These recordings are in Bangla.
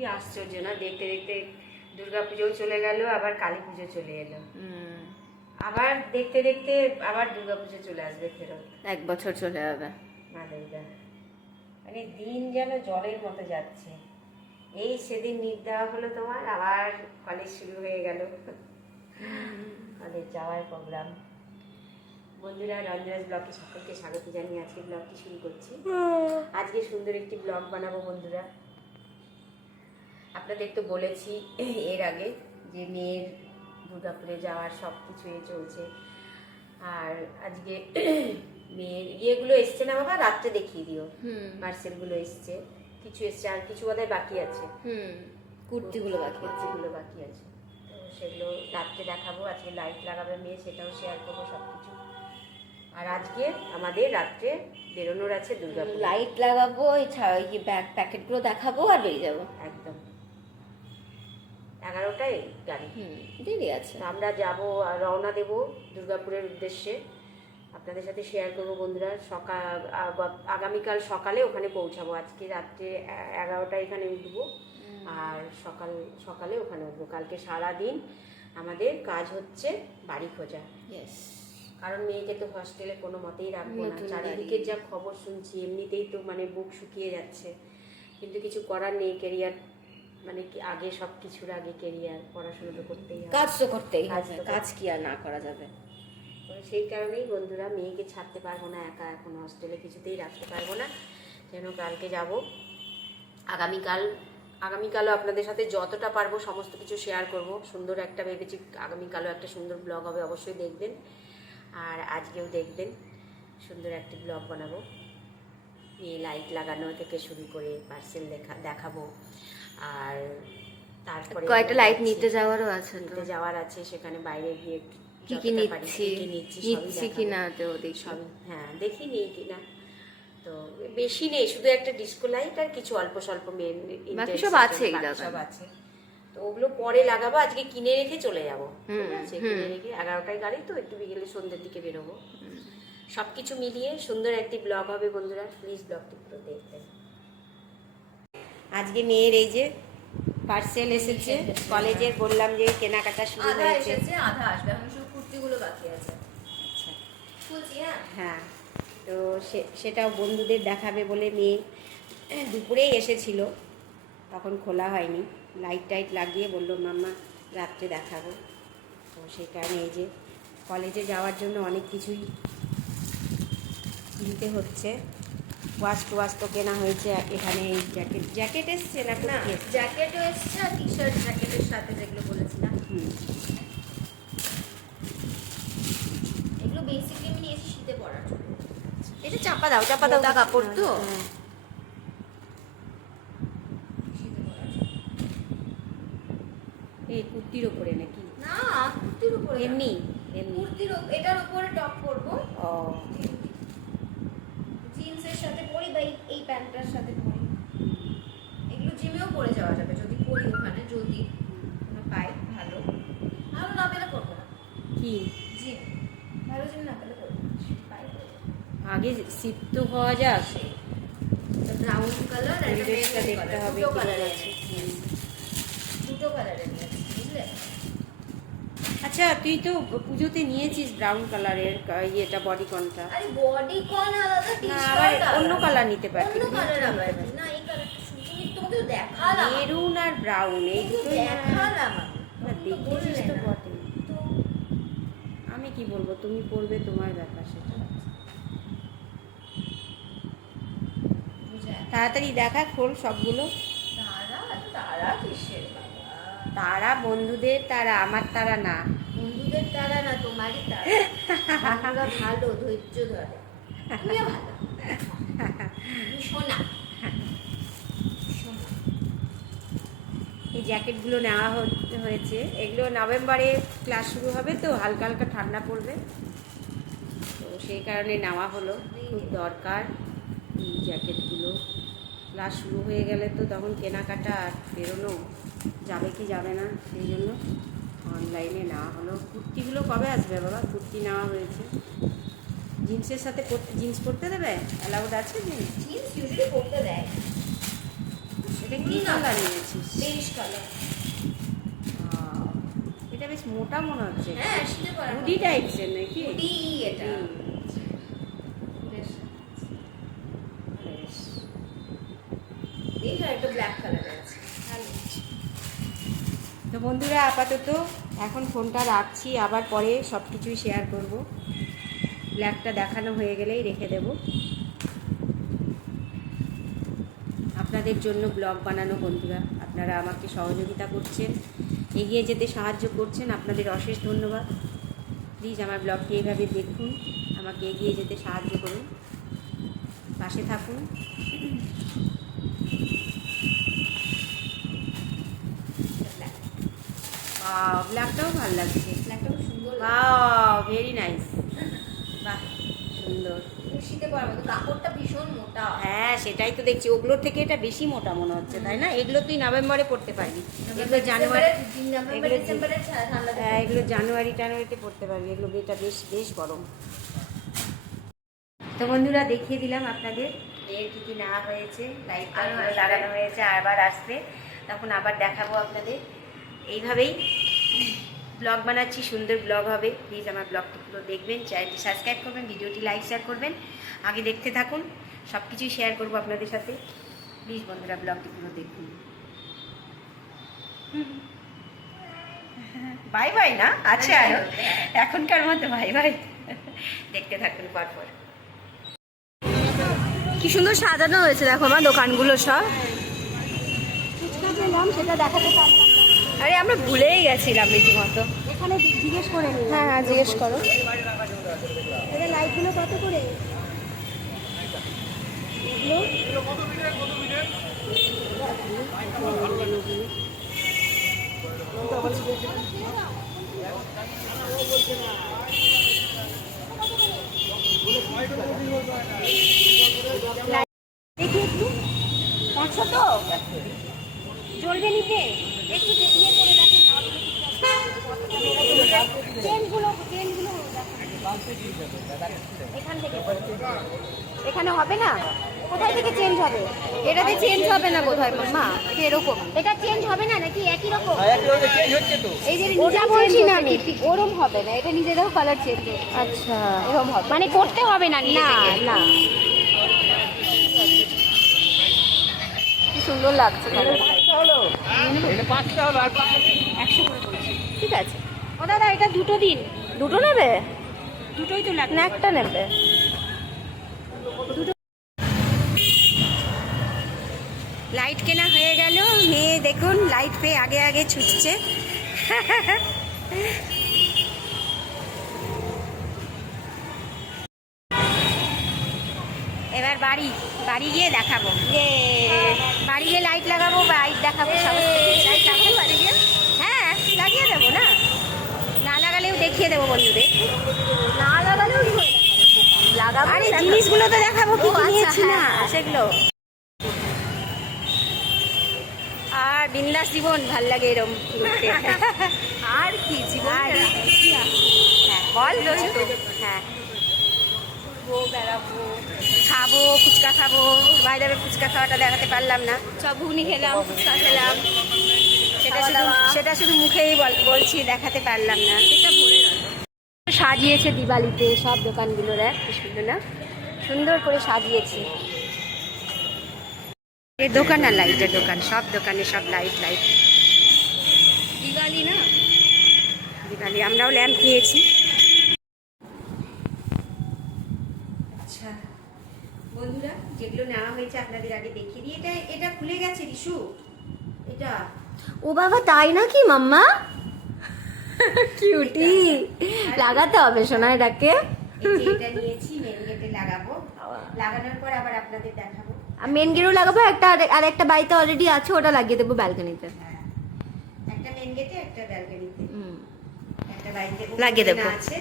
কি আশ্চর্য না? দেখতে দেখতে দুর্গা পুজোও চলে গেল আবার কালী পুজো চলে এলো। আবার দেখতে দেখতে আবার দুর্গা পুজো চলে আসবে ফেরত। এক বছর চলে যাবে। মা দুর্গা মানে দিন যেন জলের মতো যাচ্ছে। এই সেদিন নিট দেওয়া হলো তোমার আবার কলেজ শুরু হয়ে গেল। কলেজ যাওয়ার প্রোগ্রাম বন্ধুরা রঞ্জনাস ব্লগে সকলকে স্বাগত জানিয়ে আজকে ব্লগটি শুরু করছি। আজকে সুন্দর একটি ব্লগ বানাবো বন্ধুরা। আপনাদের তো বলেছি এর আগে যে মেয়ের দুর্গাপুরে যাওয়ার সব কিছু এ চলছে। আর আজকে মেয়ের ইয়েগুলো এসছে না বাবা? রাত্রে দেখিয়ে দিও। হুম। পার্সেলগুলো এসছে। কিছু এসছে আর কিছু বোধহয় বাকি আছে। হুম কুর্তিগুলো বাকি আছে। কুর্তিগুলো বাকি আছে। তো সেগুলো রাত্রে দেখাবো। আজকে লাইট লাগাবে মেয়ে সেটাও শেয়ার করব সব কিছু আর আজকে আমাদের রাত্রে বেরোনোর আছে দুর্গাপুর। লাইট লাগাবো এছাড়া ওই ব্যাগ প্যাকেটগুলো দেখাবো আর বেরিয়ে যাব। একদম। এগারোটায় গাড়ি। দেরি আছে। আমরা যাব রওনা দেব দুর্গাপুরের উদ্দেশ্যে। আপনাদের সাথে শেয়ার করব বন্ধুরা সকাল আগামীকাল সকালে ওখানে পৌঁছাবো। আজকে রাত্রে এগারোটায় এখানে উঠবো। আর সকাল সকালে ওখানে উঠবো। কালকে সারা দিন আমাদের কাজ হচ্ছে বাড়ি খোঁজা। কারণ মেয়েকে তো হস্টেলে কোনো মতেই রাখব না। নতুন চারিদিকে যা খবর শুনছি এমনিতেই তো মানে বুক শুকিয়ে যাচ্ছে। কিন্তু কিছু করার নেই কেরিয়ার মানে কি আগে সব কিছুর আগে কেরিয়ার পড়াশোনা তো করতেই কাজ তো করতেই কাজ হবে কাজ কি আর না করা যাবে? সেই কারণেই বন্ধুরা মেয়েকে ছাড়তে পারব না একা এখন হস্টেলে কিছুতেই রাখতে পারব না। যেন কালকে যাব। আগামীকাল আগামীকালও আপনাদের সাথে যতটা পারব সমস্ত কিছু শেয়ার করব। সুন্দর একটা ভেবেছি আগামীকালও একটা সুন্দর ব্লগ হবে অবশ্যই দেখবেন। আর আজকেও দেখবেন সুন্দর একটি ব্লগ বানাবো। মেয়ে লাইট লাগানো থেকে শুরু করে পার্সেল দেখা দেখাবো। আর তারপরে কয়েকটা লাইট নিতে যাওয়ারও আছে নিতে যাওয়ার আছে সেখানে বাইরে গিয়ে কি কি নিচ্ছি? কি কি নিচ্ছি। কি না তো দেখি। হ্যাঁ দেখি নেই কিনা। তো বেশি নেই শুধু একটা ডিস্কো লাইট আর কিছু অল্প স্বল্প মেন বাকি সব আছেই সব আছে। তো ওগুলো পরে লাগাবো আজকে কিনে রেখে চলে যাব হুম, ঠিক আছে কিনে রেখে এগারোটায় গাড়ি তো একটু বিকেলে সন্ধ্যের দিকে বেরোবো। সব কিছু মিলিয়ে সুন্দর একটি ব্লগ হবে বন্ধুরা প্লিজ ব্লগটি পুরো দেখবেন আজকে মেয়ের এই যে পার্সেল এসেছে কলেজের বললাম যে কেনাকাটা শুরু হয়েছে। এসেছে আধা আসবে এখন শুধু কুর্তিগুলো বাকি আছে। আচ্ছা। হ্যাঁ। হ্যাঁ তো সেটাও বন্ধুদের দেখাবে বলে মেয়ে দুপুরেই এসেছিল তখন খোলা হয়নি। লাইট টাইট লাগিয়ে বলল মাম্মা রাত্রে দেখাবো। তো সেই কারণে এই যে কলেজে যাওয়ার জন্য অনেক কিছুই কিনতে হচ্ছে। ওয়াশ টোয়াশ তো কেনা হয়েছে এখানে এই জ্যাকেট জ্যাকেট এসছে না কুর্তি এসছে? জ্যাকেটও এসছে আর টি শার্ট জ্যাকেটের সাথে যেগুলো বলেছিলাম এগুলো বেসিকলি আমি নিয়েছি শীতে পরার জন্য এটা চাপা দাও চাপা দাও কাপড় তো? হ্যাঁ। শীতে পরার জন্য। এই কুর্তির ওপরে নাকি না কুর্তির উপরে না। এমনি এমনি কুর্তির ওপ- এটার উপরে টপ করব ও জিন্সের সাথে পরি বা এই- এই প্যান্টটার সাথে পরি পরে যাওয়া যাবে যদি পরি ওখানে যদি কোনো পাই ভালো। ভালো না পেলে করব না। কি? জিম। ভালো জিম না পেলে করব। পাই। আগে সিপ্ত হওয়া যাক। ব্রাউন কালার আর দেখতে হবে দুটো কালার আছে। দুটো কালারের বুঝলে? আচ্ছা তুই তো পুজোতে নিয়েছিস ব্রাউন কালারের ইয়েটা বডি কনটা আরে বডি কন আলাদা না আবার অন্য কালার নিতে পারতি অন্য কালার আবার না এই কালারটা তুমি তোমাকে তো দেখালাম মেরুন আর ব্রাউন এই কিন্তু দুটোই না দেখালাম দেখেছিস তো বটে। আমি কি বলব তুমি পড়বে তোমার ব্যাপার সেটা। তাড়াতাড়ি দেখা খোল সবগুলো। তারা বন্ধুদের তারা আমার তারা না। বন্ধুদের তারা না তোমারই তারা। ভালো ধৈর্য ধরে। তুমিও ভালো। শোনা। এই জ্যাকেটগুলো নেওয়া হয়েছে। এগুলো নভেম্বরে ক্লাস শুরু হবে তো, হালকা হালকা ঠান্ডা পড়বে। তো সেই কারণে নেওয়া হলো। খুব দরকার এই জ্যাকেটগুলো ক্লাস শুরু হয়ে গেলে তো তখন কেনাকাটা আর বেরোনো যাবে কি যাবে না, সেই জন্য অনলাইনে নেওয়া হলো। কুর্তিগুলো কবে আসবে বাবা? কুর্তি নেওয়া হয়েছে। জিন্সের সাথে পরতে জিন্স পরতে দেবে? অ্যালাউড আছে জিন্স? জিন্স ইউজুয়ালি পড়তে দেয়। কি কালার? নিয়েছিস বেশ কালার। এটা বেশ মোটা মনে হচ্ছে। হ্যাঁ শীতে পরা। হুডি টাইপসের নাকি? হুডি এটা। এই একটা ব্ল্যাক কালার আছে। ভালো। তো বন্ধুরা আপাতত এখন ফোনটা রাখছি। আবার পরে সব কিছুই শেয়ার করব ব্ল্যাকটা দেখানো হয়ে গেলেই রেখে দেব। আপনাদের জন্য ব্লগ বানানো বন্ধুরা। আপনারা আমাকে সহযোগিতা করছেন এগিয়ে যেতে সাহায্য করছেন আপনাদের অশেষ ধন্যবাদ। প্লিজ আমার ব্লগটি এইভাবে দেখুন আমাকে এগিয়ে যেতে সাহায্য করুন। পাশে থাকুন। ব্ল্যাক ব্ল্যাকটাও ভালো লাগছে। ব্ল্যাকটা খুব সুন্দর ভেরি নাইস বাহ সুন্দর। শীতে পরার মতো কাপড়টা ভীষণ মোটা। হ্যাঁ সেটাই তো দেখছি। ওগুলোর থেকে এটা বেশি মোটা মনে হচ্ছে তাই না? এগুলো তুই নভেম্বরে পড়তে পারবি। এগুলো জানুয়ারি হ্যাঁ, এগুলো জানুয়ারি টানুয়ারিতে পড়তে পারবি। এগুলো এটা বেশ বেশ গরম। তো বন্ধুরা দেখিয়ে দিলাম আপনাদের এর কী কী নেওয়া হয়েছে লাইট লাগানো হয়েছে আবার আসবে। তখন আবার দেখাবো আপনাদের। এইভাবেই ব্লগ বানাচ্ছি সুন্দর ব্লগ হবে। প্লিজ আমার ব্লগটি পুরো দেখবেন চ্যানেলটি সাবস্ক্রাইব করবেন ভিডিওটি লাইক শেয়ার করবেন। আগে দেখতে থাকুন সব কিছুই শেয়ার করব আপনাদের সাথে। প্লিজ বন্ধুরা ব্লগটি পুরো দেখুন। বাই বাই না? আছে আরও। এখনকার মতো বাই বাই দেখতে থাকুন পরপর। কি সুন্দর সাজানো হয়েছে দেখো আমার দোকানগুলো সব। সেটা দেখাতে পারলাম। না আরে আমরা ভুলেই গেছিলাম রীতিমতো। এখানে জিজ্ঞেস করে হ্যাঁ হ্যাঁ জিজ্ঞেস করো। এটা লাইটগুলো কত করে? এগুলো দেখি একটু পাঁচশো তো জ্বলবে নিতে একটু দে- ইয়ে করে দেখেন না চেনগুলো চেনগুলো এখান থেকে এখানে হবে না কোথায় থেকে চেঞ্জ হবে এটাতে চেঞ্জ হবে না বোধহয় মা এরকম। এটা চেঞ্জ হবে না নাকি একই রকম? এই যে ওটা বলছি না আমি। ওরম হবে না এটা নিজেরাও কালার চেঞ্জ আচ্ছা। এরকম হবে। মানে করতে হবে না না না। কি সুন্দর লাগছে একশো করে বলছি। ঠিক আছে। ও দাদা এটা দুটো দিন। দুটো নেবে? দুটোই তো লাগবে। একটা নেবে। লাইট কেনা হয়ে গেল। মেয়ে দেখুন লাইট পেয়ে আগে আগে ছুটছে। এবার বাড়ি বাড়ি গিয়ে দেখাবো। বাড়ি গিয়ে লাইট লাগাবো লাইট দেখাবো সমস্ত লাইট লাগাবো। বাড়ি গিয়ে? হ্যাঁ লাগিয়ে দেবো না? না লাগালেও দেখিয়ে দেবো বন্ধুদের। না লাগালেও লাগাবো আরে। জিনিসগুলো তো দেখাবো কি আচ্ছা, নিয়েছি না? হ্যাঁ, হ্যাঁ। সেগুলো। আর বিন্দাস জীবন ভালো লাগে এরকম ঘুরতে। আর কি জীবন আর হ্যাঁ বল হ্যাঁ। বেড়াবো। খাব ফুচকা খাব। বাইরে ফুচকা খাওয়াটা দেখাতে পারলাম না। সব ঘুগনি খেলাম ফুচকা খেলাম। সেটা শুধু সেটা শুধু মুখেই বল- বলছি দেখাতে পারলাম না। ভরে সাজিয়েছে দিওয়ালিতে সব দোকানগুলো দেখ সুন্দর না? সুন্দর করে সাজিয়েছে। এর দোকান না লাইটের দোকান সব দোকানে সব লাইট লাইট দিওয়ালি না? দিওয়ালি আমরাও ল্যাম্প নিয়েছি। আচ্ছা বন্ধুরা যেগুলো নেওয়া হয়েছে আপনাদের আগে দেখিয়ে দিই। এটা এটা খুলে গেছে রিশু। এটা। ও বাবা তাই নাকি মাম্মা? কিউটি লাগাতে হবে সোনা এটাকে এটা নিয়েছি মেন গেটে লাগাবো লাগানোর পর আবার আপনাদের দেখাবো। মেন গেটও লাগাবো একটা আর- আর একটা বাড়িতে অলরেডি আছে ওটা লাগিয়ে দেবো ব্যালকনিতে হ্যাঁ একটা মেন গেটে একটা ব্যালকনিতে হুম। একটা বাড়িতে লাগিয়ে দেবো। আছে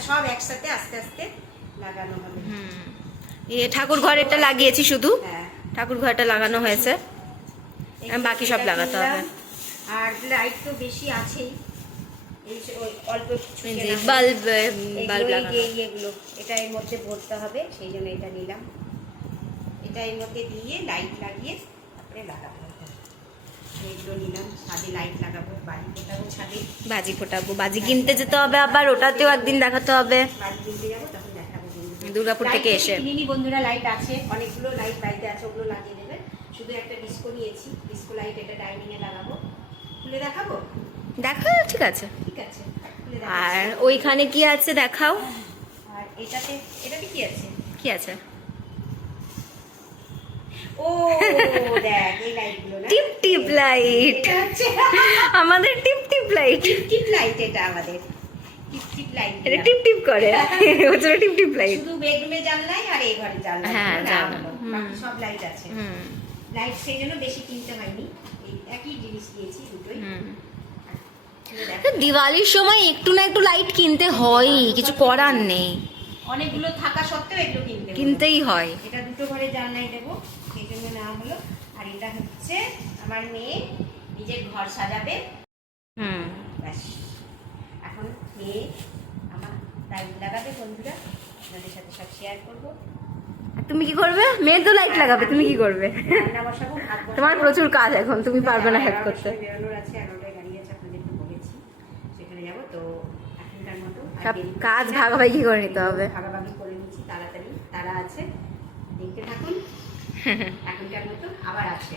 সব একসাথে আস্তে আস্তে লাগানো হবে। ইয়ে ঠাকুর ঘরেরটা লাগিয়েছি শুধু। হ্যাঁ। ঠাকুর ঘরটা লাগানো হয়েছে। বাকি সব লাগাতে। হবে। আর লাইট তো বেশি আছেই। এই অল্প কিছু বাল্ব। বাল্ব এগুলো লাগানো। এটা এর মধ্যে ভরতে হবে সেই জন্য এটা নিলাম। এটা এর মধ্যে দিয়ে লাইট লাগিয়ে তারপরে লাগাবো। নিলাম ছাদে লাইট লাগাবো বাড়ি ফোটাবো ছাদে। বাজি ফোটাবো বাজি কিনতে যেতে হবে আবার ওটাতেও একদিন দেখাতে হবে। বাড়ি কিনতে যাব তখন দেখাবো দুর্গাপুর থেকে এসে। কিনিনি বন্ধুরা লাইট আছে অনেকগুলো লাইট বাড়িতে আছে ওগুলো লাগিয়ে দেবে। শুধু একটা ডিস্কো নিয়েছি ডিস্কো লাইট এটা ডাইনিং এ লাগাবো। খুলে দেখাবো? দেখো ঠিক আছে। ঠিক আছে আর ওইখানে কি আছে দেখাও। আর এটাতে এটাতে কি আছে? কি আছে ও দেখ এই লাইটগুলো না টিপ টিপ লাইট আমাদের টিপ টিপ লাইট টিপ টিপ লাইট এটা আমাদের। টিপ টিপ এটা টিপ টিপ করে। ওটা টিপ টিপ লাইট শুধু বেডরুমে জানলাই আর এই ঘরে জানলাই হ্যাঁ, না, জানলা। হলো। হুম। বাকি সব লাইট আছে। লাইট সেই জন্য বেশি কিনতে হয়নি। একই জিনিস নিয়েছি দুটোই। হুম। খুলে দেখ। দিওয়ালির সময় একটু না একটু লাইট কিনতে হয় কিছু করার নেই। অনেকগুলো থাকা সত্ত্বেও কিনতে কিনতেই হয়। এটা দুটো ঘরে জানলাই দেবো। জন্য নেওয়া হলো। আর এটা হচ্ছে আমার মেয়ে নিজের ঘর সাজাবে। হুম। ব্যাস। এখন মেয়ে আমার লাইট লাগাবে বন্ধুরা আপনাদের সাথে সব শেয়ার করব। আর তুমি কি করবে? মেয়ে তো লাইট লাগাবে তুমি কি করবে। তোমার প্রচুর কাজ এখন তুমি পারবে না হেল্প করতে। সব কাজ। ভাগাভাগি করে নিতে হবে। ভাগাভাগি করে নিচ্ছি তাড়াতাড়ি তারা আছে। দেখতে থাকুন। এখনকার মতো আবার আছে।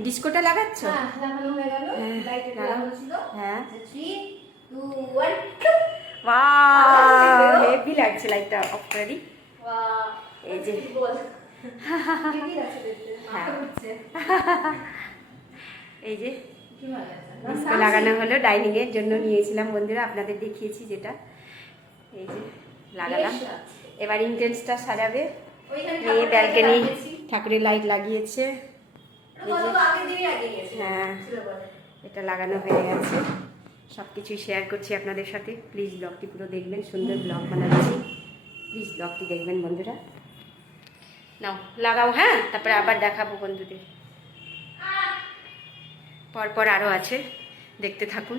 ডিস্কোটা লাগাচ্ছ? হ্যাঁ, লাগানো হয়ে গেল। লাইটে লাগানো ছিল হ্যাঁ। থ্রি টু ওয়ান হেভি লাগছে লাইটটা অফ করি এই যে। হ্যাঁ। এই যে। লাগানো হলো ডাইনিং এর জন্য নিয়েছিলাম বন্ধুরা আপনাদের দেখিয়েছি যেটা। এই যে লাগালাম। এবার ইন্টেন্সটা সাজাবে। মেয়ে ব্যালকনি ঠাকুরের লাইট লাগিয়েছে। হ্যাঁ এটা লাগানো হয়ে গেছে। সব কিছুই শেয়ার করছি আপনাদের সাথে। প্লিজ ব্লগটি পুরো দেখবেন সুন্দর ব্লগ বানাচ্ছি। প্লিজ ব্লগটি দেখবেন বন্ধুরা। নাও লাগাও হ্যাঁ? তারপরে আবার দেখাবো বন্ধুদের। পরপর আরও আছে। দেখতে থাকুন।